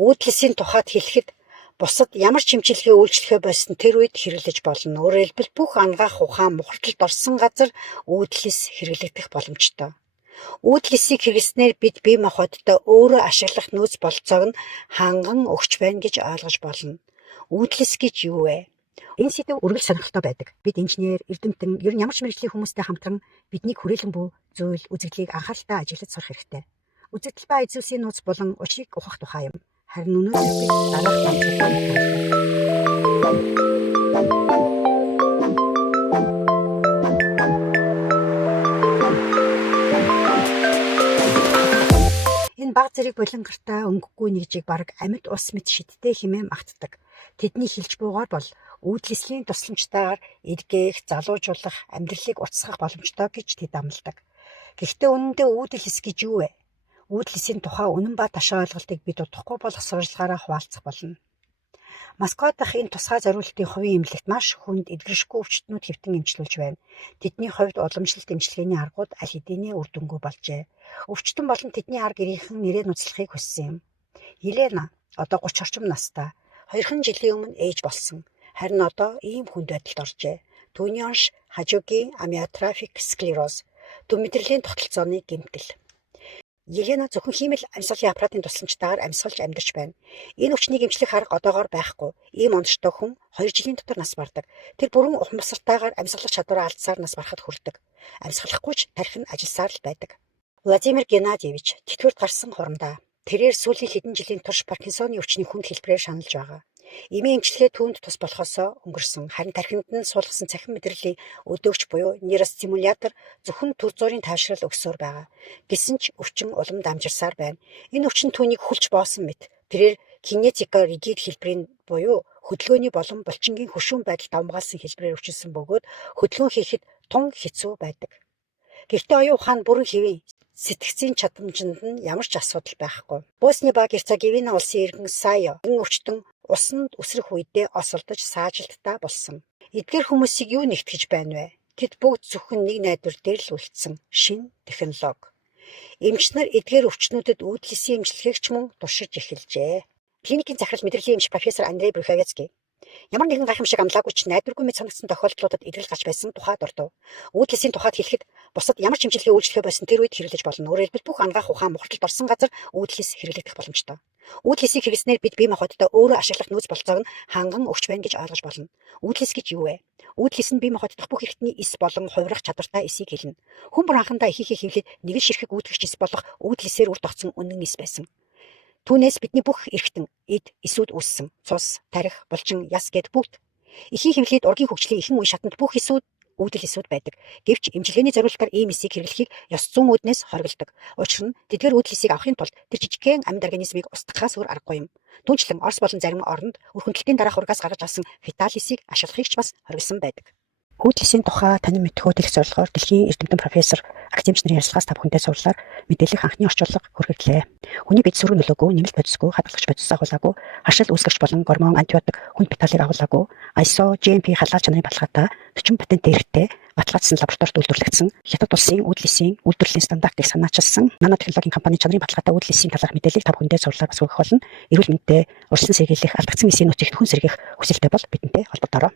Уудлалын тухайд хэлэхэд бусад ямар ч хэмжлэгээ үйлчлэхээ болсон тэр үед хэрэглэж болно. Өөрөөр хэлбэл бүх ангаах ухаан мухардалд орсон газар уудлалс хэрэглэгдэх боломжтой. Уудлалсыг хэрэглэснээр бид бие махбодтой өөрөө ашиглах нөөц бололцоог нь ханган өгч байна гэж ойлгож болно. Уудлалс гэж юу вэ? Энэ сэдв үргэлж сонирхолтой байдаг. Бид инженер, эрдэмтэн, ер нь ямар ч мэргэжлийн хүмүүстэй хамтран биднийг хүрээлэн буй зүйл, үзэгдлийг анхааралтай ажиглаж сурах хэрэгтэй. Үзэгдэл ба эзүүсийн нууц болон учрыг ухах тухай юм. Харин өнөөдөр бид дараах дамжуулалтанд энэ баг зэрэг болонгортой өнгөгүй нэгжийг бараг амьд ус мэт шидтэй хэмээн магтдаг. Тэдний хэлж буугаар бол уудлалын тусламжтайгаар эдгэх, залуужуулах, амьдралыг уцсгах боломжтой гэж тэд амладаг. Гэхдээ үнэндээ уудлалс гэж юу вэ? Уудлалын тухай үнэн ба ташаа ойлголтыг бид удахгүй болох сурвалжлагаараа хуваалцах болно. Москва дахь энэ тусгай зориулалтын хувийн эмнэлэгт маш хүнд эдгэршгүй өвчтнүүд хэвтэн эмчилүүлж байна. Тэдний хувьд уламжлалт эмчилгээний аргууд аль хэдийнэ үр дүнгүй болжээ. Өвчтөн болон тэдний арга иргэнхэн нэрээ нуцлахыг хүссэн юм. Елена одоо 30 орчим настай. 2 жилийн өмнө ээж болсон. Харин одоо ийм хүнд байдалд оржээ. Түүний онш хажуугийн амиотрофик склероз, төв мэдрэлийн тогтолцооны гэмтэл. Елена зөвхөн хиймэл амьсгалын аппаратын тусламжтайгаар амьсгалж амьдарч байна. Энэ өвчнийг эмчлэх арга одоогоор байхгүй. Ийм ондортой хүн 2 жилийн дотор нас бардаг. Тэр бүрэн ухамсартайгаар амьсгалах чадвараа алдсаар нас барахад хүрдэг. Амьсгалахгүй ч тархин ажилласаар л байдаг. Владимир Геннадьевич тэтгэврт гарсан хурандаа. Тэрээр сүүлийн хэдэн жилийн турш Паркинсоны өвчний хүнд хэлбэрээр шаналж байгаа. Эмийн эмчилгээ түүнд тус болохоосоо өнгөрсөн. Харин тархинд нь суулгасан цахим мэдрэлийн өдөөгч буюу нейростимулятор зөвхөн төр зуурын тайвшрал өгсөөр байгаа. Гэсэн ч өвчин улам дамжирсаар байна. Энэ өвчин түүнийг хүлж боосон мэт. Тэрээр кинетика ригид хэлбэрийн буюу хөдөлгөөний болон булчингийн хөшүүн байдалд давмгаалсан хэлбэрээр өвчилсөн бөгөөд хөдөлгөөн хийхэд тун хэцүү байдаг. Гэртээ оюун ухаан бүрэн хэвэн. Сэтгцийн чадамжинд нь ямар ч асуудал байхгүй. Босни ба Герцеговина улсын иргэн Сайо энэ өвчтөн усанд үсрэх үедээ осолдож саажилттай болсон. Эдгээр хүмүүсийг юу нэгтгэж байна вэ? Тэд бүгд зөвхөн нэг найдвар дээр л үлдсэн шинэ технологи. Эмч нар эдгээр өвчтнүүдэд уудлалын эмчилгээг ч мөн туршиж эхэлжээ. Клиникийн захирал мэдрэлийн эмч профессор Андрей Брюховецкий ямар нэгэн гайхамшиг амлаагүй ч найдваргүй мэт санагдсан тохиолдлуудад эдрэл гарч байсан тухай дурдав. Уудлалын тухайд хэлэхэд бусад ямар ч хэмжлэгээ үйлчлэхээ байсан тэр үед хэрэглэж болно. Өөрөөр хэлбэл бүх ангаах ухаан мухардалд орсон газар уудлалс хэрэглэгдэх боломжтой. Уудлалсыг хэрэглэснээр бид бие махбодтой өөрөө ашиглах нөөц бололцоог нь ханган өгч байна гэж ойлгож болно. Уудлалс гэж юу вэ? Уудлалс нь бие махбод дахь бүх эрхтний эс болон хувирах чадвартай эсийг хэлнэ. Хүн бүр анхандаа ихийнхээ хөвлөд нэг л ширхэг үүдгэгч эс болох уудлалсээр үр тогтсон үнэн эс байсан. Түүнээс бидний бүх эрхтэн, эд, эсүүд үүссэн. Цус, тарих, булчин, яс гэд бүгд. Эхийн хөвлөд ургийн хөгжлийн ихэн үе шатанд бүх эсүүд үүдэл эсүүд байдаг. Гэвч эмчилгээний зориулалтаар ийм эсийг хэрэглэхийг ёс зүйн үүднээс хориглодог. Учир нь тэдгээр үүдэл эсийг авахын тулд тэр жижигхэн амьд организмыг устгахаас өөр аргагүй юм. Түүнчлэн Орос болон зарим оронд үр хөндлөлтийн дараах ургаас гаргаж авсан фетал эсийг ашиглахыг ч бас хориглосон байдаг. Уудлалын тухай танин мэдхүү дэлгэх зорилгоор дэлхийн эрдэмтэн профессор академич нарын ярилцлагаас та бүхэндээ суулаар мэдээлэх анхны орчуулга хүргэглээ. Хүний бид сүрэг нөлөөгүй, нэмэлт бодисгүй, хадгалагч бодис агуулаагүй, хашил үүсгэгч болон гормон антибиотик хүнд металлыг агуулаагүй, ISO GMP халаалт чанарын баталгаатай 40 патент дээрхтэй баталгаажсан лабораторид үйлдвэрлэгдсэн хятад улсын уудлалын үйлдвэрлэлийн стандартыг санаачилсан нано технологийн компани чанарын баталгаатай уудлалын талаарх мэдээллийг та бүхэндээ суулаар бас өгөх болно. Эрүүл мэндэд урьдчилан сэргийлэх, алдагдсан эсийн нөөцийг төхөн сэргийлэх хүсэлтэй бол бидэнтэй холбогдороо.